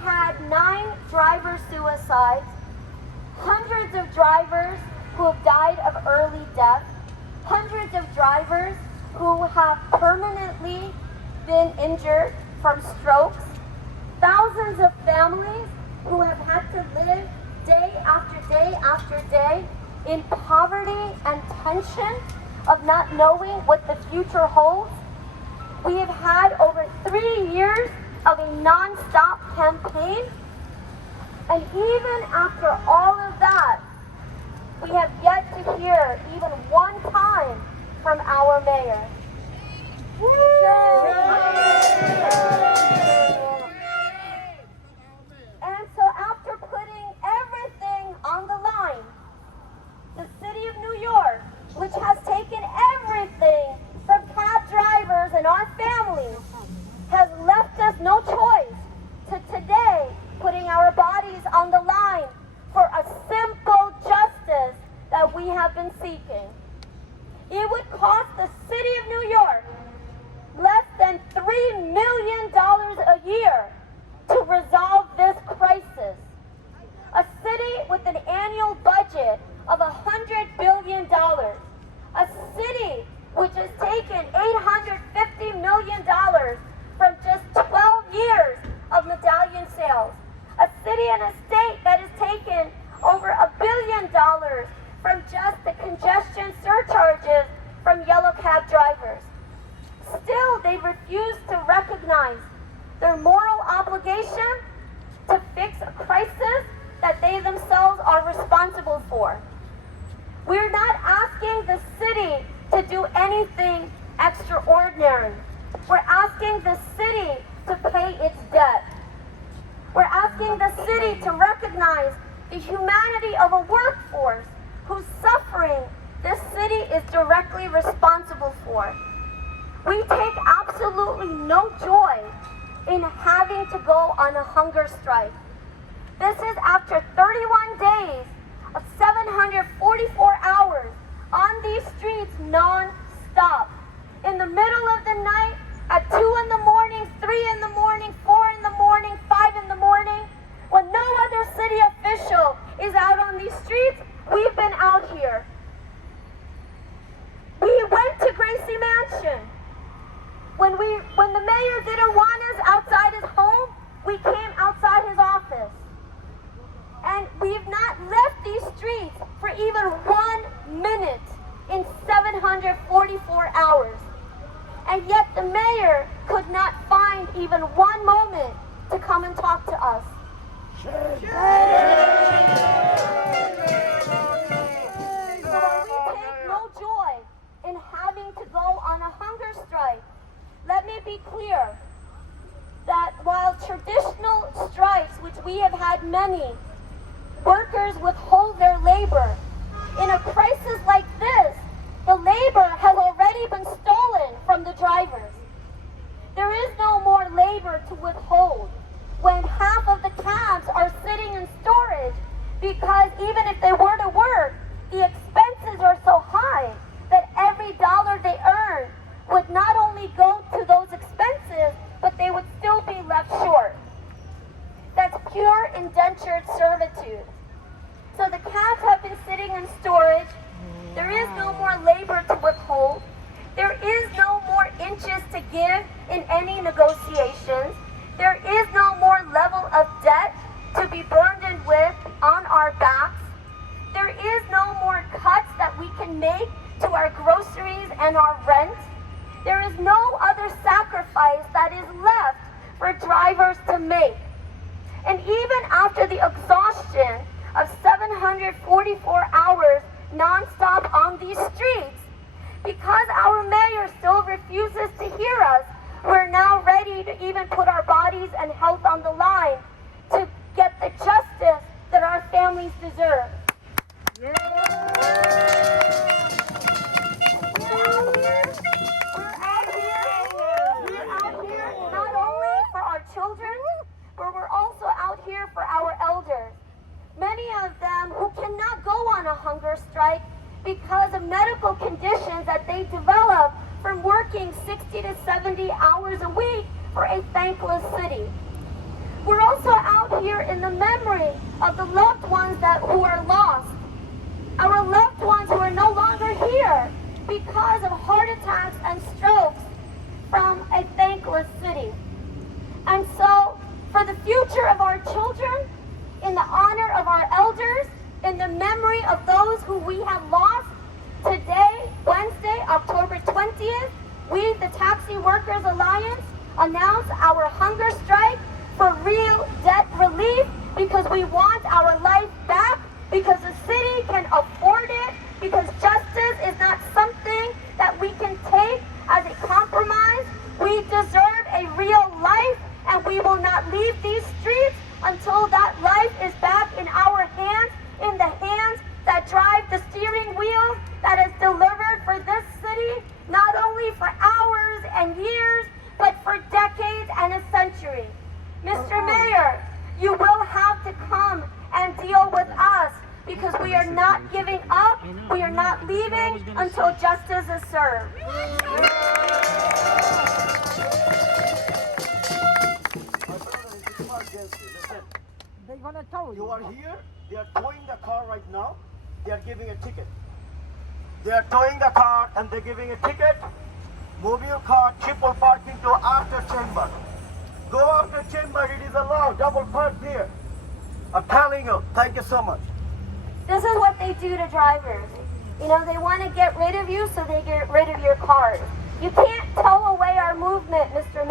had 9 driver suicides, hundreds of drivers who have died of early death, hundreds of drivers who have permanently been injured from strokes, thousands of families who have had to live day after day after day in poverty and tension of not knowing what the future holds. We have had over 3 years of a non-stop campaign, and even after all of that, we have yet to hear even one time from our mayor. And so after putting everything on the line, the city of New York, which has taken everything from cab drivers and our families, has left us no choice to today putting our bodies on the line for a simple justice that we have been seeking. It would cost the city of New York less than $3 million a year to resolve this crisis. A city with an annual budget of $100 billion. A city which has taken $850 million from just 12 years of medallion sales. A city and a state that has taken over $1 billion from just the congestion surcharges from yellow cab drivers. Still, they refuse to recognize their moral obligation to fix a crisis that they themselves are responsible for. We're not asking the city to do anything extraordinary. We're asking the city to pay its debt. We're asking the city to recognize the humanity of a workforce whose suffering this city is directly responsible for. We take absolutely no joy in having to go on a hunger strike. This is after 31 days of 744 hours on these streets non-stop. In the middle of the night, at 2 in the morning, 3 in the morning, 4 in the morning, 5 in the morning, when no other city official is out on these streets, we've been out here. We went to Gracie Mansion. When the mayor didn't want us outside his home, we came outside his office. And we've not left these streets for even 1 minute in 744 hours. And yet the mayor could not find even 1 moment to come and talk to us. So we take no joy in having to go on a hunger strike. Let me be clear that while traditional strikes, which we have had many, workers withhold their labor. In a crisis like this, the labor has already been stolen from the drivers. There is no more labor to withhold when half of the cabs are sitting in storage because even if they were to work, the expenses are so high that every dollar they earn would not only go to those expenses, but they would still be left short. That's pure indentured servitude. So the cabs have been sitting in storage. There is no more labor to withhold. There is no more inches to give in any negotiations. There is no more level of debt to be burdened with on our backs. There is no more cuts that we can make to our groceries and our rent. There is no other sacrifice that is left for drivers to make. And even after the exhaustion of 744 hours non-stop on these streets, because our mayor still refuses to hear us, we're now ready to even put our bodies and health on the line to get the justice that our families deserve. Yeah. We're out here not only for our children, but we're also out here for our elders. Many of them who cannot go on a hunger strike because of medical conditions that they develop from working 60 to 70 hours a week for a thankless city. We're also out gather in the memory of the loved ones who are lost. Our loved ones who are no longer here because of heart attacks and strokes from a thankless city. And so, for the future of our children, in the honor of our elders, in the memory of those who we have lost, today, Wednesday, October 20th, we, the Taxi Workers Alliance, announce our hunger strike for real debt relief because we want our life back, because the city can afford it, because justice is not something that we can take as a compromise. We deserve a real life, and we will not leave these streets until that life is back in our hands, in the hands that drive the steering wheel that is delivered for this city, not only for hours and years, but for decades and a century. Mr. Mayor, you will have to come and deal with us because we are not giving up, we are not leaving until justice is served. They're gonna tow You are here, they are towing the car right now, they are giving a ticket. They are towing the car and they're giving a ticket. Move your car, triple parking to after chamber. Go after chamber, it is allowed, double park there. I'm telling you, thank you so much. This is what they do to drivers. You know, they want to get rid of you, so they get rid of your cars. You can't tow away our movement, Mr. Mayor.